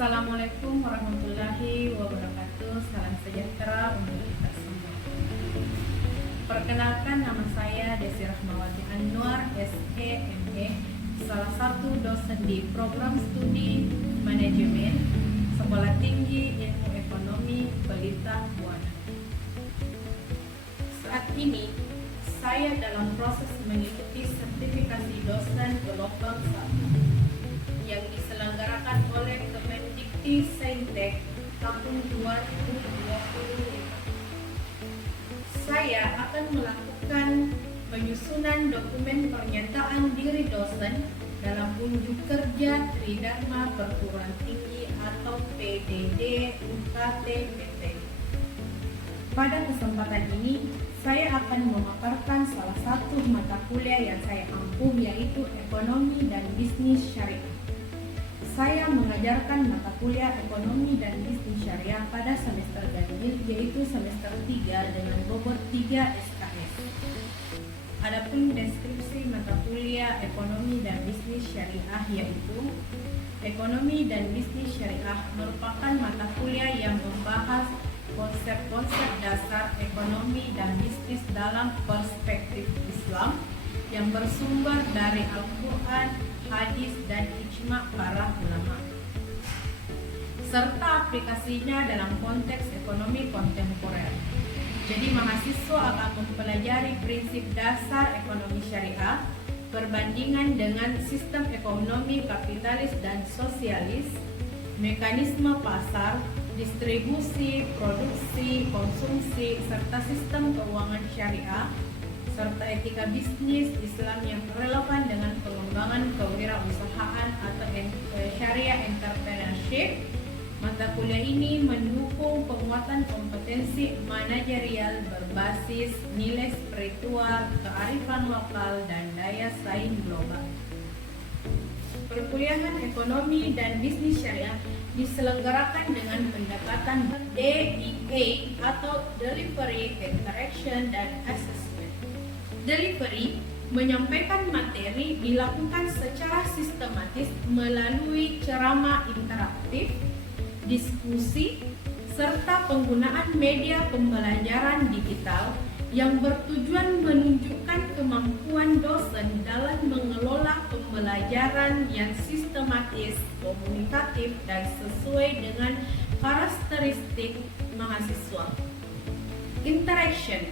Assalamualaikum warahmatullahi wabarakatuh. Salam sejahtera untuk kita semua. Perkenalkan, nama saya Desi Rahmawati Anwar, SEME, salah satu dosen di program studi manajemen Sekolah Tinggi Ilmu Ekonomi Pelita Buana. Saat ini saya dalam proses mengikuti sertifikasi dosen gelombang 1 yang diselenggarakan oleh Kemendikti-Saintek tahun 2025. Saya akan melakukan penyusunan dokumen pernyataan diri dosen dalam unjuk kerja Tridharma Perguruan Tinggi atau PDD UKT PT. Pada kesempatan ini, saya akan memaparkan salah satu mata kuliah yang saya ampuh, yaitu Ekonomi dan Bisnis Syariah. Saya mengajarkan mata kuliah Ekonomi dan Bisnis Syariah pada semester ganjil, yaitu semester 3 dengan bobot 3 SKS. Adapun deskripsi mata kuliah Ekonomi dan Bisnis Syariah yaitu Ekonomi dan Bisnis Syariah merupakan mata kuliah yang membahas konsep-konsep dasar ekonomi dan bisnis dalam perspektif Islam yang bersumber dari Al-Quran, hadis, dan ijma' para ulama, serta aplikasinya dalam konteks ekonomi kontemporer. Jadi mahasiswa akan mempelajari prinsip dasar ekonomi syariah, perbandingan dengan sistem ekonomi kapitalis dan sosialis, mekanisme pasar, distribusi, produksi, konsumsi, serta sistem keuangan syariah, serta etika bisnis Islam yang relevan dengan pengembangan kewirausahaan atau syariah entrepreneurship. Mata kuliah ini mendukung penguatan kompetensi manajerial berbasis nilai spiritual, kearifan lokal, dan daya saing global. Perkuliahan Ekonomi dan Bisnis Syariah diselenggarakan dengan pendekatan DIA atau Delivery, Interaction, dan Assessment. Delivery menyampaikan materi dilakukan secara sistematis melalui ceramah interaktif, diskusi, serta penggunaan media pembelajaran digital yang bertujuan menunjukkan kemampuan dosen dalam mengelola pembelajaran yang sistematis, komunikatif, dan sesuai dengan karakteristik mahasiswa. Interaction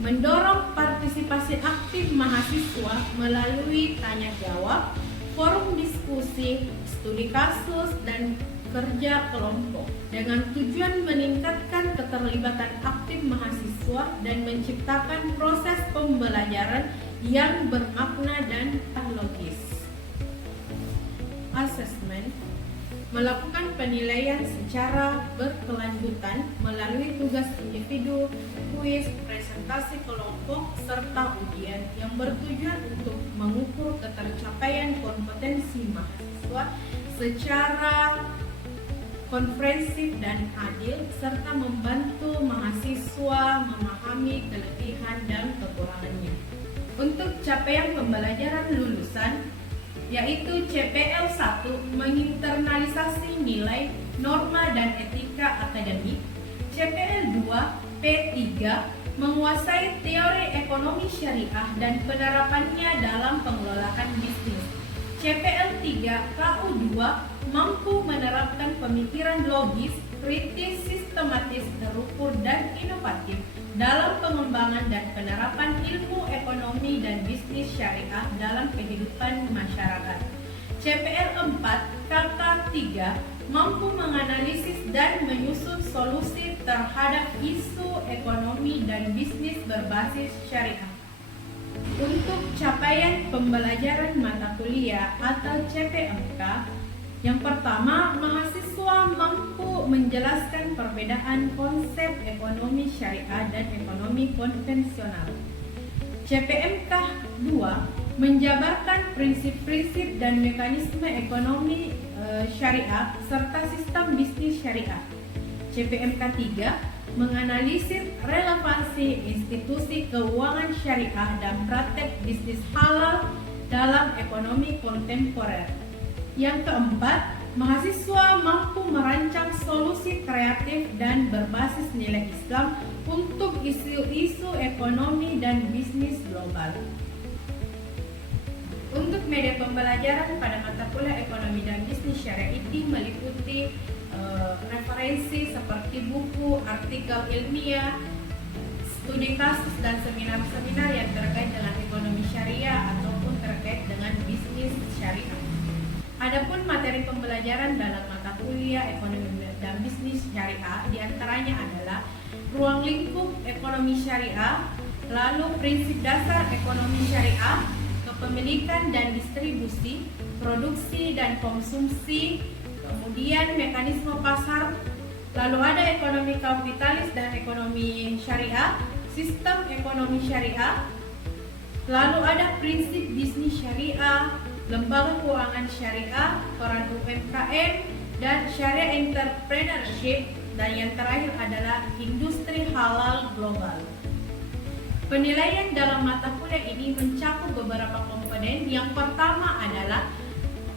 mendorong partisipasi aktif mahasiswa melalui tanya jawab, forum diskusi, studi kasus, dan kerja kelompok dengan tujuan meningkatkan keterlibatan aktif mahasiswa dan menciptakan proses pembelajaran yang bermakna dan logis. Assessment melakukan penilaian secara berkelanjutan melalui tugas individu, kuis, presentasi kelompok, serta ujian yang bertujuan untuk mengukur ketercapaian kompetensi mahasiswa secara komprehensif dan adil, serta membantu mahasiswa memahami kelebihan dan kekurangannya. Untuk capaian pembelajaran lulusan, yaitu CPL 1 menginternalisasi nilai, norma, dan etika akademik, CPL 2 P3 menguasai teori ekonomi syariah dan penerapannya dalam pengelolaan bisnis, CPL 3 KU2 mampu menerapkan pemikiran logis, kritis, sistematis, terukur, dan inovatif dalam pengembangan dan penerapan ilmu ekonomi dan bisnis syariah dalam kehidupan masyarakat. CPL 4 KK3 mampu menganalisis dan menyusun solusi terhadap isu ekonomi dan bisnis berbasis syariah. Untuk capaian pembelajaran mata kuliah atau CPMK, yang pertama, mahasiswa mampu menjelaskan perbedaan konsep ekonomi syariah dan ekonomi konvensional. CPMK 2 menjabarkan prinsip-prinsip dan mekanisme ekonomi syariah serta sistem bisnis syariah. CPMK 3 menganalisis relevansi institusi keuangan syariah dan praktek bisnis halal dalam ekonomi kontemporer. Yang keempat, mahasiswa mampu merancang solusi kreatif dan berbasis nilai Islam untuk isu-isu ekonomi dan bisnis global. Untuk media pembelajaran pada mata kuliah ekonomi dan bisnis syariah ini meliputi referensi seperti buku, artikel ilmiah, studi kasus dan seminar-seminar yang terkait dengan ekonomi syariah ataupun terkait dengan bisnis syariah. Adapun materi pembelajaran dalam mata kuliah ekonomi dan bisnis syariah diantaranya adalah ruang lingkup ekonomi syariah, lalu prinsip dasar ekonomi syariah, kepemilikan dan distribusi, produksi dan konsumsi, kemudian mekanisme pasar, lalu ada ekonomi kapitalis dan ekonomi syariah, sistem ekonomi syariah, lalu ada prinsip bisnis syariah, lembaga keuangan syariah, peran UMKM, dan syariah entrepreneurship, dan yang terakhir adalah industri halal global. Penilaian dalam mata kuliah ini mencakup beberapa komponen. Yang pertama adalah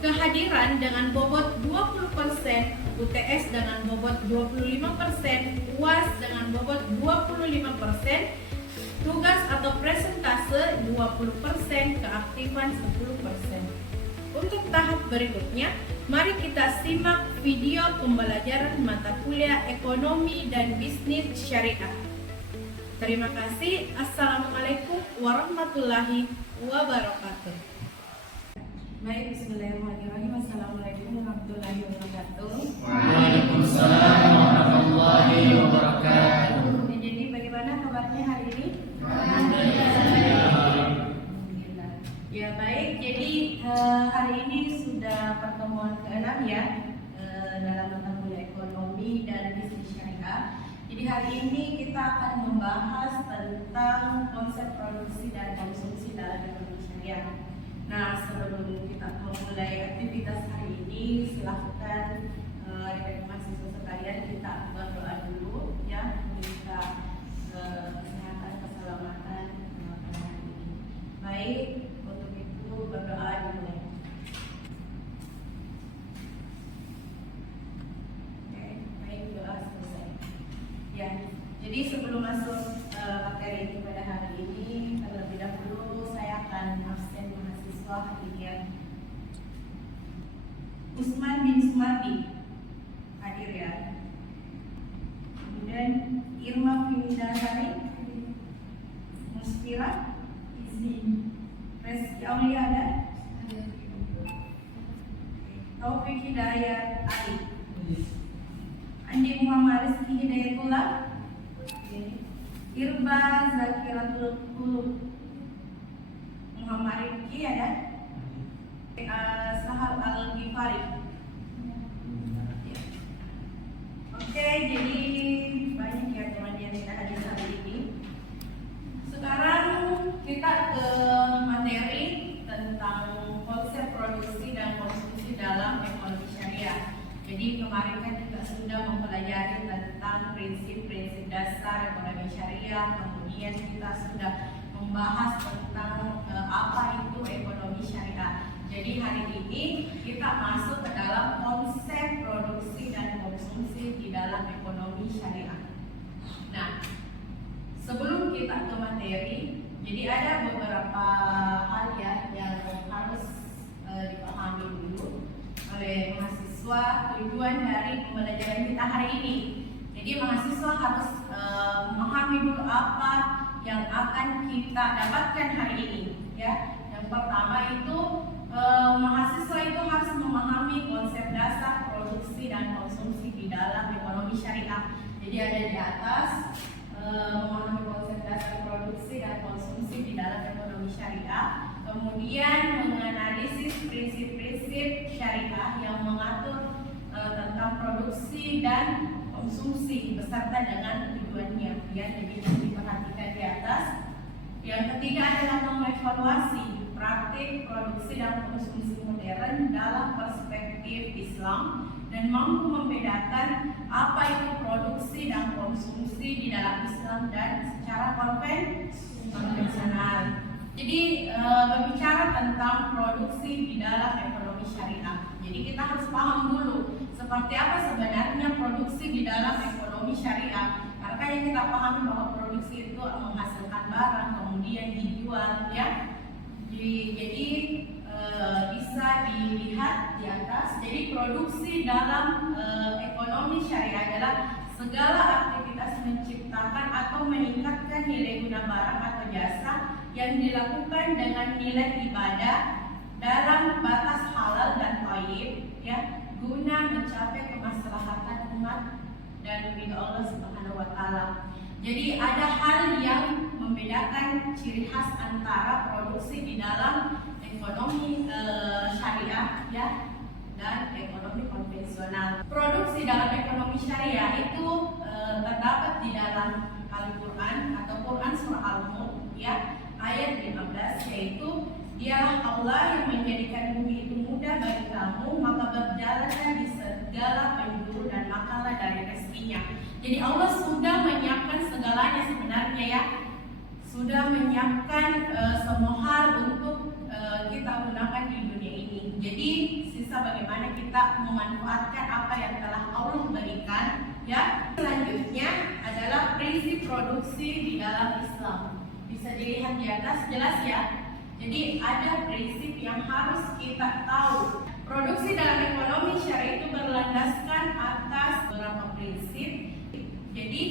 kehadiran dengan bobot 20%, UTS dengan bobot 25%, UAS dengan bobot 25%, tugas atau presentase 20%, keaktifan 10%. Untuk tahap berikutnya, mari kita simak video pembelajaran mata kuliah ekonomi dan bisnis syariah. Terima kasih. Assalamualaikum warahmatullahi wabarakatuh. Baik, bismillahirrahmanirrahim. Assalamualaikum warahmatullahi wabarakatuh. Waalaikumsalam warahmatullahi wabarakatuh. Jadi bagaimana kabarnya hari ini? Alhamdulillah. Ya baik, jadi hari ini sudah pertemuan ke-6 ya dalam mata kuliah ekonomi dan bisnis syariah. Jadi hari ini kita akan membahas tentang konsep produksi dan konsumsi dalam ekonomi syariah. Nah, sebelum kita memulai aktivitas hari ini, silahkan rekan mahasiswa sekalian kita berdoa dulu ya, meminta kesehatan, keselamatan pada hari ini. Baik, untuk itu berdoa dimulai. Oke, baik, doa selesai. Ya, jadi sebelum masuk materi ini pada hari ini, terlebih dahulu saya akan absen mahasiswa hari ini ya. Usman bin Sumardi hadir ya. Kemudian Irma Findahari, Musfira izin, Reski Aulia ada, Taufik Hidayat Ali, Andi Muhammad Rizki Hidayatullah, Irba Zakiratul Qulub, Muhammad Rifki ada, Sahal Al-Ghifari. Oke, jadi banyak ya teman yang kita hadir hari ini. Sekarang kita ke materi tentang konsep produksi dan konsumsi dalam ekonomi syariah. Jadi kemarin kan kita sudah mempelajari tentang prinsip-prinsip dasar ekonomi syariah, kemudian kita sudah membahas tentang apa itu ekonomi syariah. Jadi hari ini kita masuk ke dalam konsep produksi dan konsumsi di dalam ekonomi syariah. Nah, sebelum kita ke materi, jadi ada beberapa hal ya yang harus dipahami dulu oleh mahasiswa tujuan dari pembelajaran kita hari ini. Jadi mahasiswa harus memahami dulu apa yang akan kita dapatkan hari ini ya. Yang pertama itu mahasiswa itu harus memahami konsep dasar produksi dan konsumsi di dalam ekonomi syariah. Jadi ada di atas memahami konsep dasar produksi dan konsumsi di dalam ekonomi syariah, kemudian menganalisis prinsip-prinsip syariah yang mengatur tentang produksi dan konsumsi beserta dengan tujuannya ya. Jadi diperhatikan di atas. Yang ketiga adalah mengevaluasi praktik produksi dan konsumsi modern dalam perspektif Islam dan mampu membedakan apa itu produksi dan konsumsi di dalam Islam dan secara konvensional. Jadi berbicara tentang produksi di dalam ekonomi syariah. Jadi kita harus paham dulu seperti apa sebenarnya produksi di dalam ekonomi syariah. Karena kan yang kita pahami bahwa produksi itu menghasilkan barang kemudian dijual, ya. Jadi bisa dilihat di atas. Jadi produksi dalam ekonomi syariah adalah segala aktivitas menciptakan atau meningkatkan nilai guna barang atau jasa yang dilakukan dengan nilai ibadah dalam batas halal dan thayyib, ya, guna mencapai kemaslahatan umat dan ridha Allah Subhanahu wa taala. Jadi ada hal yang membedakan ciri khas antara produksi di dalam ekonomi syariah, ya, dan ekonomi konvensional. Produksi dalam ekonomi syariah itu terdapat di dalam Al-Quran atau Quran surah Al-Mulk, ya, ayat 15, yaitu dialah Allah yang menjadikan bumi itu mudah bagi kamu, maka berjalanlah di segala penjuru dan makanlah dari rezekinya. Jadi Allah sudah menyiapkan segalanya sebenarnya, ya, sudah menyiapkan semua hal untuk kita gunakan di dunia ini. Jadi sisa bagaimana kita memanfaatkan apa yang telah Allah berikan, ya. Selanjutnya adalah prinsip produksi di dalam Islam. Bisa dilihat di atas, jelas ya. Jadi ada prinsip yang harus kita tahu. Produksi dalam ekonomi syariah itu berlandaskan atas beberapa prinsip. Jadi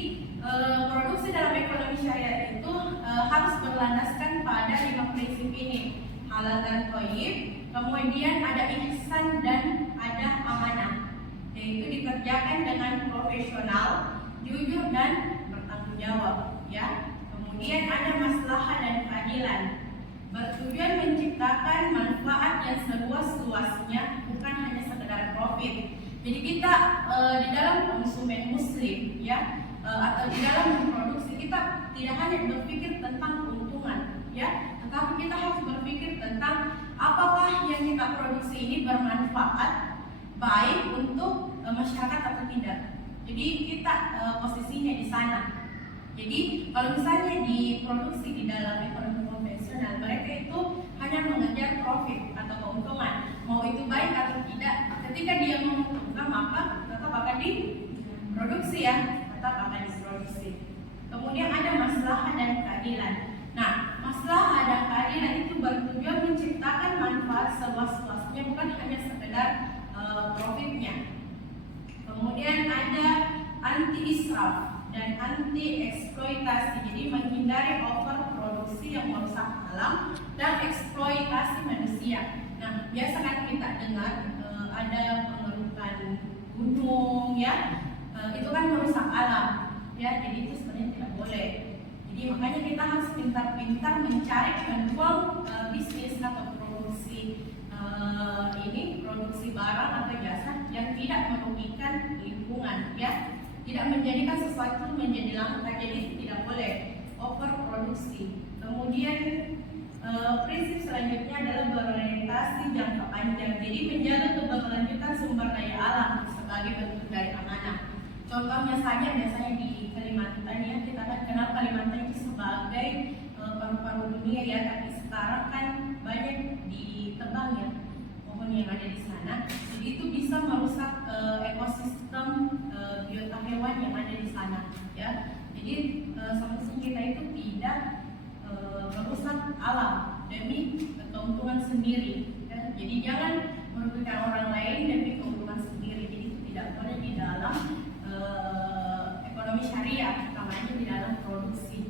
produksi dalam ekonomi syariah itu harus berlandaskan pada 5 prinsip ini: halal dan thayyib, kemudian ada ihsan dan ada amanah, yaitu dikerjakan dengan profesional, jujur dan bertanggung jawab, ya. Kemudian ada maslahah dan keadilan, bertujuan menciptakan manfaat yang seluas-luasnya, bukan hanya sekedar profit. Jadi kita di dalam konsumen muslim, ya, atau di dalam memproduksi, kita tidak hanya berpikir tentang keuntungan, ya, tetapi kita harus berpikir tentang apakah yang kita produksi ini bermanfaat baik untuk masyarakat atau tidak. Jadi kita posisinya di sana. Jadi kalau misalnya diproduksi di dalam ekonomi konvensional, mereka itu hanya mengejar profit atau keuntungan, mau itu baik atau tidak. Ketika dia menguntungkan, maka tetap akan diproduksi, ya, tetap akan diproduksi. Kemudian ada maslahah dan keadilan. Nah, maslahah dan keadilan itu bertujuan menciptakan manfaat seluas-luasnya, bukan hanya sekedar profitnya. Kemudian ada anti israf dan anti eksploitasi, jadi menghindari overproduksi yang merusak alam dan eksploitasi manusia. Nah, biasa kan kita dengar ada pengerukan gunung, ya, itu kan merusak alam, ya, jadi itu sebenarnya tidak boleh. Jadi makanya kita harus pintar-pintar mencari peluang bisnis atau produksi produksi barang atau jasa yang tidak merugikan lingkungan, ya, tidak menjadikan sesuatu menjadi langka. Jadi tidak boleh overproduksi. Kemudian prinsip selanjutnya adalah berorientasi jangka panjang, jadi menjaga keberlanjutan sumber daya alam sebagai bentuk dari amanah. Contohnya saja biasanya di Kalimantan, ya, kita kan kenal Kalimantan itu sebagai paru-paru dunia, ya, tapi sekarang kan banyak ditebang, ya, pohon yang ada di sana. Jadi itu bisa merusak ekosistem biota hewan yang ada di sana, ya. Jadi solusi kita itu tidak merusak alam demi keuntungan sendiri, ya. Jadi jangan merugikan orang lain demi keuntungan sendiri. Jadi itu tidak boleh di dalam ekonomi syariah, utamanya di dalam produksi.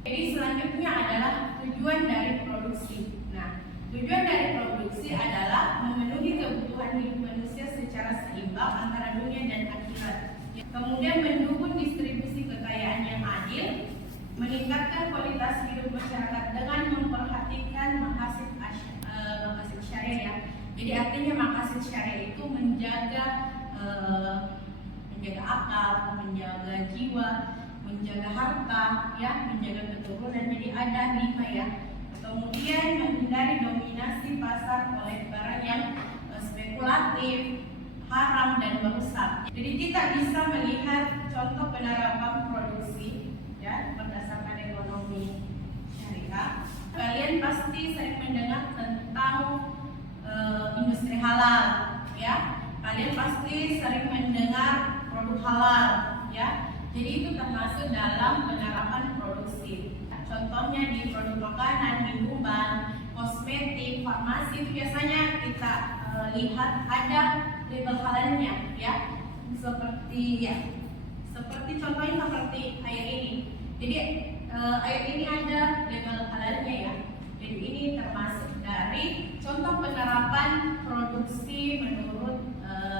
Jadi selanjutnya adalah tujuan dari produksi. Nah, tujuan dari produksi adalah memenuhi kebutuhan hidup manusia secara seimbang antara dunia dan akhirat. Kemudian mendukung distribusi kekayaan yang adil, meningkatkan kualitas hidup masyarakat dengan memperhatikan maqasid syariah, ya. Jadi artinya maqasid syariah itu menjaga akal, menjaga jiwa, menjaga harta, ya, menjaga keturunan. Jadi ada 5, ya. Kemudian menghindari dominasi pasar oleh barang yang spekulatif, haram dan merusak. Jadi kita bisa melihat contoh penerapan produksi, ya, berdasarkan ekonomi syariah. Kalian pasti sering mendengar tentang industri halal, ya. kalian pasti sering mendengar produk halal, ya. Jadi itu termasuk dalam penerapan produksi. Contohnya di produk makanan, minuman, kosmetik, farmasi itu biasanya kita lihat ada label halalnya, ya. Seperti contohnya seperti air ini. Jadi air ini ada label halalnya, ya. Jadi ini termasuk dari contoh penerapan produksi menurut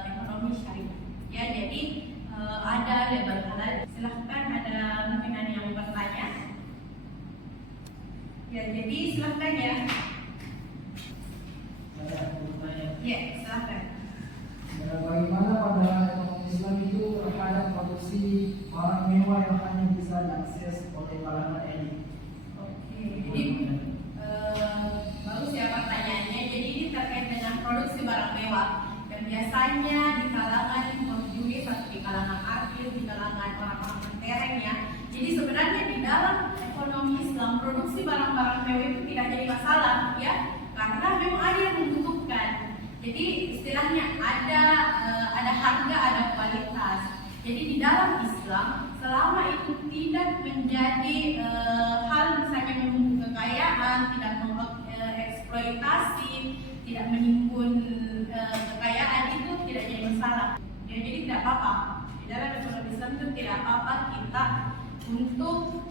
ekonomi syariah. Ya, jadi ada label halal. Silahkan ada mungkin ada yang bertanya. Ya, jadi silahkan ya. Saya bertanya. Ya, silahkan. Bagaimana pandangan ekonomi Islam itu terhadap produksi barang mewah yang hanya bisa diakses oleh kalangan elit? Oke, jadi bagus ya pertanyaannya. Jadi ini terkait dengan produksi barang mewah dan biasanya di kalangan konsumen atau di kalangan artis, di kalangan orang-orang mentereng, ya. Jadi sebenarnya di dalam ekonomi Islam produksi barang-barang mewah itu tidak jadi masalah, ya, karena memang ada yang membutuhkan. Jadi istilahnya ada harga, ada kualitas. Jadi di dalam Islam selama itu tidak menjadi hal misalnya membunuh kekayaan, tidak mengeksploitasi, tidak menimbun kekayaan, itu tidak jadi masalah. Ya, jadi tidak apa-apa. Di dalam ekonomi Islam itu tidak apa-apa kita untuk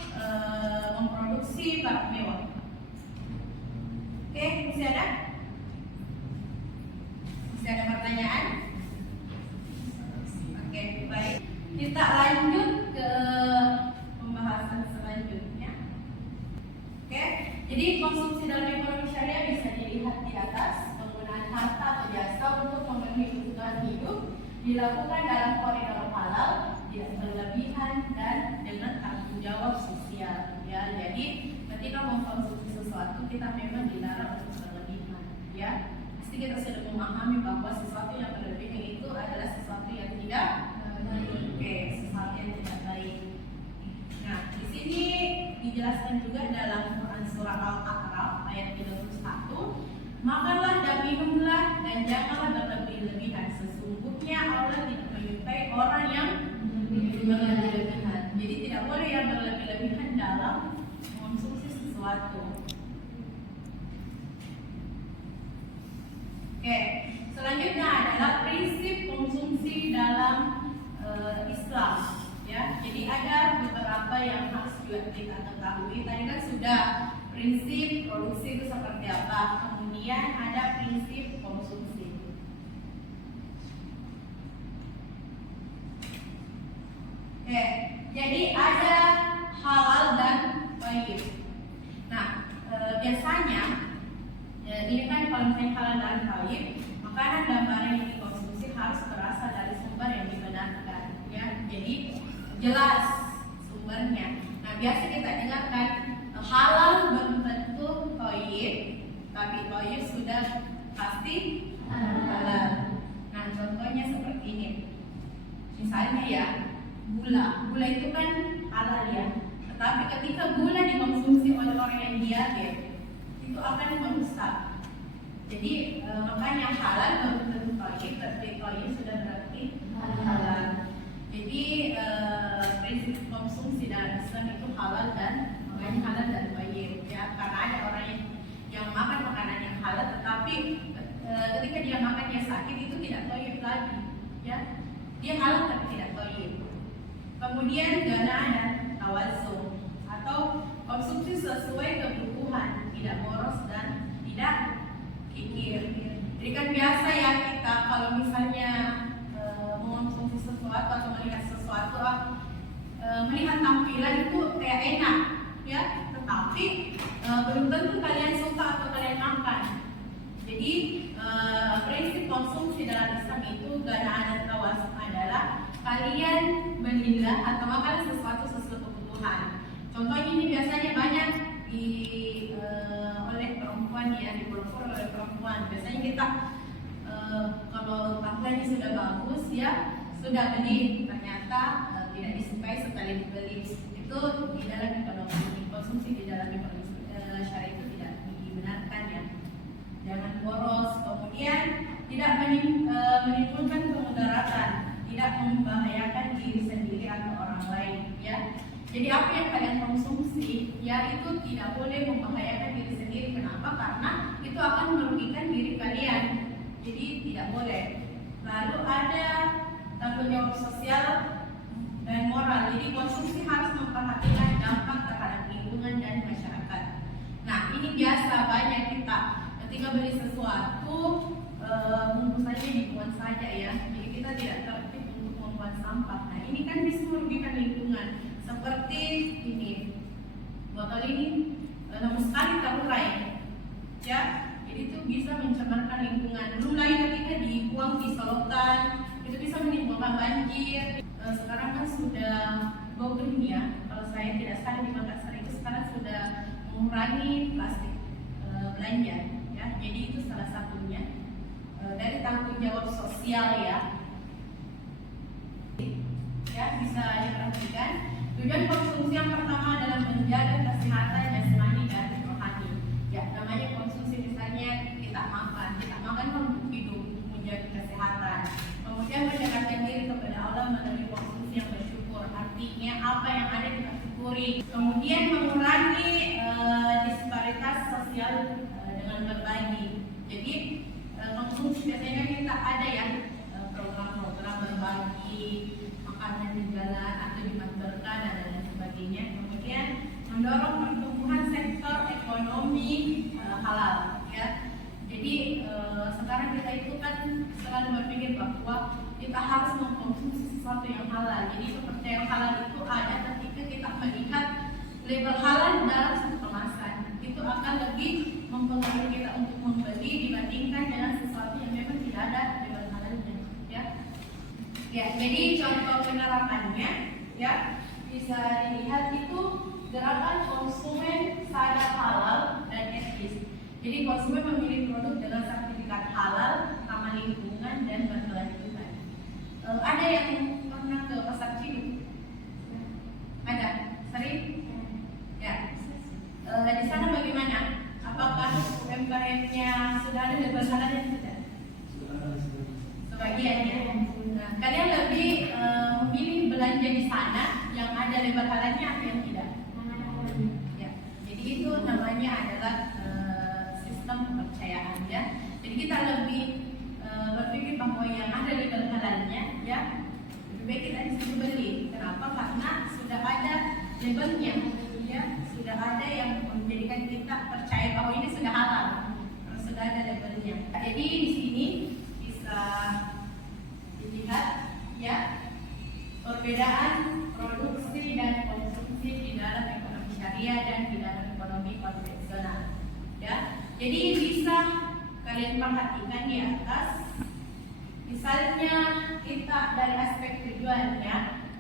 memproduksi barang mewah. Oke, masih ada? Masih ada pertanyaan? Oke, baik. Kita lanjut ke pembahasan selanjutnya. Oke, jadi konsumsi dalam ekonomi syariah bisa dilihat di atas. Penggunaan harta atau jasa untuk memenuhi kebutuhan hidup dilakukan dalam koridor halal, tidak berlebihan dan dengan tanggung jawab sosial. Ya, jadi ketika mengkonsumsi sesuatu kita memang dilarang untuk berlebihan. Ya, pasti kita sudah memahami bahwa sesuatu yang berlebihan itu adalah sesuatu yang tidak baik. Oke, sesuatu yang tidak baik. Nah, di sini dijelaskan juga dalam Quran surah Al-A'raf ayat 31, makanlah dan minumlah dan janganlah berlebih-lebihan. Sesungguhnya Allah tidak menyukai orang yang berlebih-lebihan. Jadi tidak boleh yang berlebih-lebihan dalam mengonsumsi sesuatu. Oke, selanjutnya adalah prinsip konsumsi dalam Islam. Ya, jadi ada beberapa yang harus juga kita ketahui. Tadi kan sudah prinsip produksi itu seperti apa. Kemudian ada prinsip konsumsi. Oke, jadi ada halal dan thayyib. Nah, biasanya ini kan kalau misalnya halal dan thayyib, makanan dan barang yang dikonsumsi harus berasal dari sumber yang dibenarkan, ya. Jadi jelas sumbernya. Nah, biasa kita dengarkan halal belum tentu thayyib, tapi thayyib sudah pasti halal. Nah, contohnya seperti ini. Misalnya ya, gula itu kan halal, ya. Tetapi ketika gula dikonsumsi oleh orang yang diabetes, itu akan merusak. Jadi makanya halal belum tentu thayyib, tapi thayyib sudah berarti halal. Jadi prinsip konsumsi dalam Islam itu halal dan makanya halal dan thayyib, ya. Karena ada orang yang makan makanan yang halal, tetapi ketika dia makannya sakit itu tidak thayyib lagi, ya. Dia halal tapi tidak thayyib. Kemudian ghanah dan tawazun atau konsumsi sesuai kebutuhan, tidak boros dan tidak kikir. Jadi kan biasa ya kita kalau misalnya mengonsumsi sesuatu atau melihat sesuatu, melihat tampilan itu kayak enak, ya, tetapi belum tentu kalian suka atau kalian makan. Jadi prinsip konsumsi dalam Islam itu ghanah dan tawazun adalah kalian belilah atau makan sesuatu sesuai kebutuhan. Contohnya ini biasanya banyak oleh perempuan, ya, dipelopor oleh perempuan. Biasanya kita kalau tampilannya sudah bagus, ya, sudah beli, ternyata tidak disukai sekali dibeli. Itu di dalam ekonomi konsumsi, di dalam ekonomi syariah itu tidak dibenarkan, ya. Jangan boros. Kemudian tidak menimbulkan membahayakan diri sendiri atau orang lain, ya. Jadi apa yang kalian konsumsi, ya itu tidak boleh membahayakan diri sendiri. Kenapa? Karena itu akan merugikan diri kalian. Jadi tidak boleh. Lalu ada tanggung jawab sosial dan moral. Jadi konsumsi harus memperhatikan dampak terhadap lingkungan dan masyarakat. Nah, ini biasa banyak kita ketika beli sesuatu bungkusannya dibuang saja, ya. Jadi kita tidak tertib untuk membuang sampah. Nah, ini kan bisa merugikan lingkungan. Seperti ini, botol ini lama sekali terurai, ya. Jadi itu bisa mencemarkan lingkungan. Belum lagi ketika dibuang di selokan, itu bisa menimbulkan banjir. Sekarang kan sudah go green, ya. Kalau saya tidak salah di Makassar itu sekarang sudah mengurangi plastik belanja, ya. Jadi itu salah satunya dari tanggung jawab sosial, ya. Ya, bisa diperhatikan. Tujuan konsumsi yang pertama adalah menjaga kesehatan jasmani dan rohani. Ya, namanya konsumsi misalnya kita makan kan hidup untuk menjaga kesehatan. Kemudian mendekatkan diri kepada Allah melalui konsumsi yang bersyukur. Artinya apa yang ada kita syukuri. Kemudian mengurangi disparitas sosial dengan berbagi. Jadi konsumsi biasanya kita ada ya program-program berbagi makanan di jalan atau di berkah dan lain sebagainya. Kemudian mendorong pertumbuhan sektor ekonomi halal, ya. Jadi sekarang kita itu kan selalu berpikir bahwa kita harus mengkonsumsi sesuatu yang halal. Jadi kepercayaan halal itu ada ketika kita melihat label halal dalam satu kemasan. Itu akan lebih mempengaruhi kita untuk membeli dibandingkan dengan sesuatu yang memang tidak ada label halalnya, ya. Ya, jadi contoh penerapannya, ya, bisa dilihat itu gerakan konsumen sadar halal dan etis. Jadi konsumen memilih produk dengan sertifikat halal, ramah lingkungan dan berkelanjutan. Ada yang pernah ke pasar Ciduk? Ada? Sering? Ya. Di sana bagaimana? Apakah UMKM-nya sudah ada label halal yang tidak? Sebagian, ya. Nah, kalian lebih memilih belanja di sana yang ada label halalnya atau yang tidak? Ya. Jadi itu namanya adalah sistem kepercayaan, ya. Jadi kita lebih berpikir bahwa yang ada label halalnya, ya, lebih baik kita di situ beli. Kenapa? Karena sudah ada labelnya, ya, sudah ada yang menjadikan kita percaya bahwa ini sudah halal, karena sudah ada labelnya. Jadi di sini bisa dilihat, ya, perbedaan produksi dan konsumsi di dalam ekonomi syariah dan di dalam ekonomi konvensional, ya. Jadi bisa kalian perhatikan di atas, misalnya kita dari aspek tujuannya.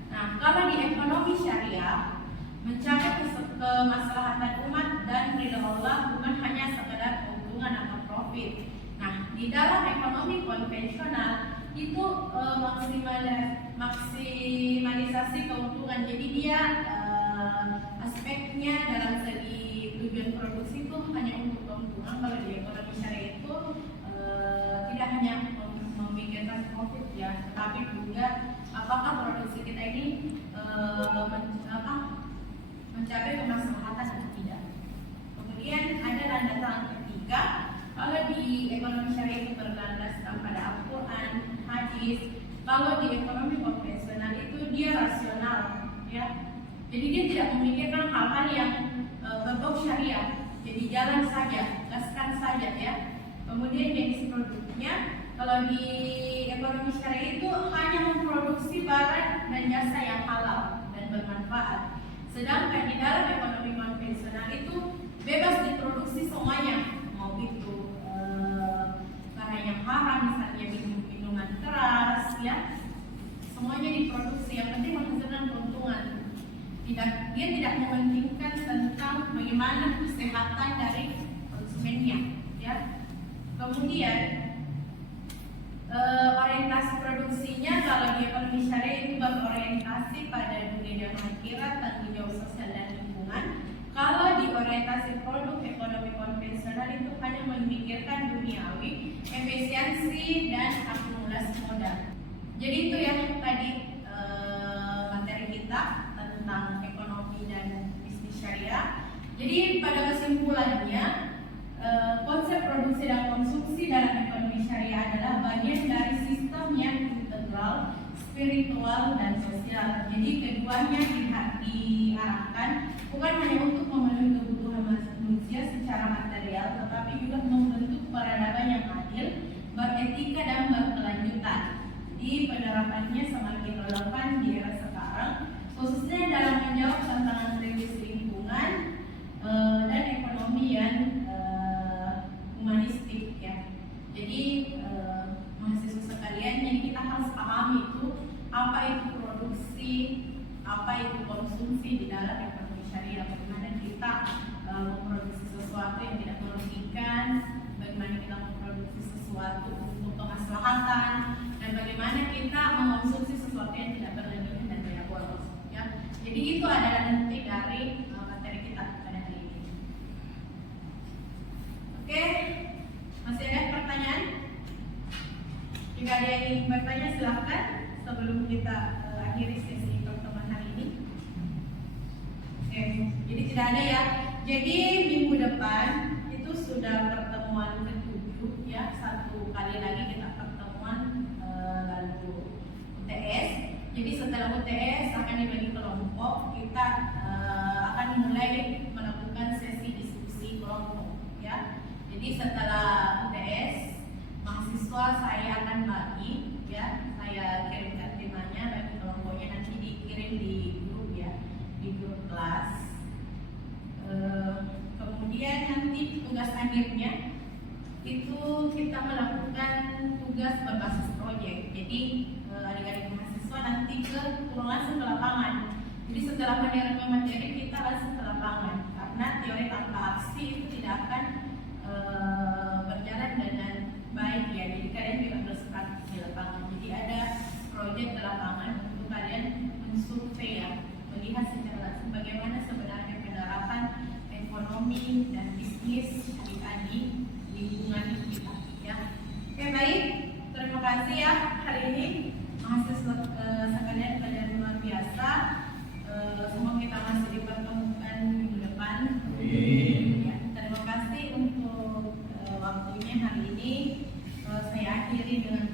Nah, kalau di ekonomi syariah mencapai kemaslahatan umat dan ridha Allah, bukan hanya sekedar keuntungan atau profit. Nah, di dalam ekonomi konvensional itu maksimalisasi keuntungan. Jadi dia aspeknya dalam segi tujuan produksi itu hanya untuk keuntungan. Kalau di ekonomi syariah itu tidak hanya memikirkan profit, ya, tetapi juga apakah produksi kita ini mencapai kemaslahatan atau tidak. Kemudian ada landasan ketiga. Kalau di ekonomi syariah itu berlandaskan pada Al-Quran, hadis. Kalau di ekonomi konvensional itu dia rasional, ya. Jadi dia tidak memikirkan hal-hal yang berbau syariah. Jadi jalan saja, gaskan saja, ya. Kemudian jenis produknya, kalau di ekonomi syariah itu hanya memproduksi barang dan jasa yang halal dan bermanfaat. Sedangkan di dalam ekonomi konvensional itu bebas diproduksi semuanya, mau itu barang yang haram, misalnya minuman keras, ya, semuanya diproduksi. Yang penting menghasilkan keuntungan. Dia tidak mementingkan tentang bagaimana kesehatan dari konsumennya, ya. Kemudian orientasi produksinya kalau di ekonomi syariah itu berorientasi pada dunia dan akhirat, tanggung jawab sosial dan lingkungan. Kalau di orientasi produk ekonomi konvensional itu hanya memikirkan duniawi, efisiensi dan akumulasi modal. Jadi itu ya tadi materi kita tentang ekonomi dan bisnis syariah. Jadi pada kesimpulannya konsep produksi dan konsumsi dalam ekonomi syariah adalah bagian dari sistem yang integral, spiritual dan sosial. Jadi keduanya diarahkan bukan hanya untuk memenuhi kebutuhan manusia secara material, tetapi juga membentuk peradaban yang adil, beretika dan berkelanjutan. Jadi penerapannya semakin relevan di era sekarang, khususnya dalam menjawab tantangan krisis lingkungan dan ekonomi yang humanistik ya. Jadi mahasiswa sekalian, yang kita harus pahami itu apa itu produksi, apa itu konsumsi di dalam ekonomi syariah. Bagaimana kita memproduksi sesuatu yang tidak merugikan, bagaimana kita memproduksi sesuatu untuk kemaslahatan, dan bagaimana kita mengonsumsi sesuatu yang tidak berlebihan dan tidak boros ya. Jadi itu adalah inti dari materi kita pada hari ini. Oke, masih ada pertanyaan? Jika ada yang ingin bertanya silahkan sebelum kita akhiri sesi pertemuan hari ini. Oke, jadi tidak ada ya. Jadi minggu depan itu sudah pertemuan ke-7 ya. Satu kali lagi kita pertemuan lalu UTS. Jadi setelah UTS akan dibagi kelompok. Kita akan mulai melakukan sesi diskusi kelompok ya. Jadi setelah UTS mahasiswa saya akan bagi ya, saya kirimkan temanya bagi kelompoknya, nanti dikirim di grup ya, di grup kelas. Kemudian nanti tugas akhirnya itu kita melakukan tugas berbasis proyek. Jadi adik-adik mahasiswa nanti langsung ke lapangan. Jadi setelah menerima materi kita langsung ke lapangan, karena teori tanpa aksi itu tidak akan berjalan dengan baik ya. Jadi kalian juga harus praktis di lapangan. Jadi ada proyek di lapangan untuk kalian mensurvei ya, melihat secara langsung bagaimana sebenarnya penerapan ekonomi dan bisnis syariah di lingkungan kita ya. Oke baik, terima kasih ya hari ini mahasiswa sekalian, kalian luar biasa. Semua kita masih dipertemukan minggu depan. Ya, terima kasih untuk waktunya hari ini. Saya akhiri dengan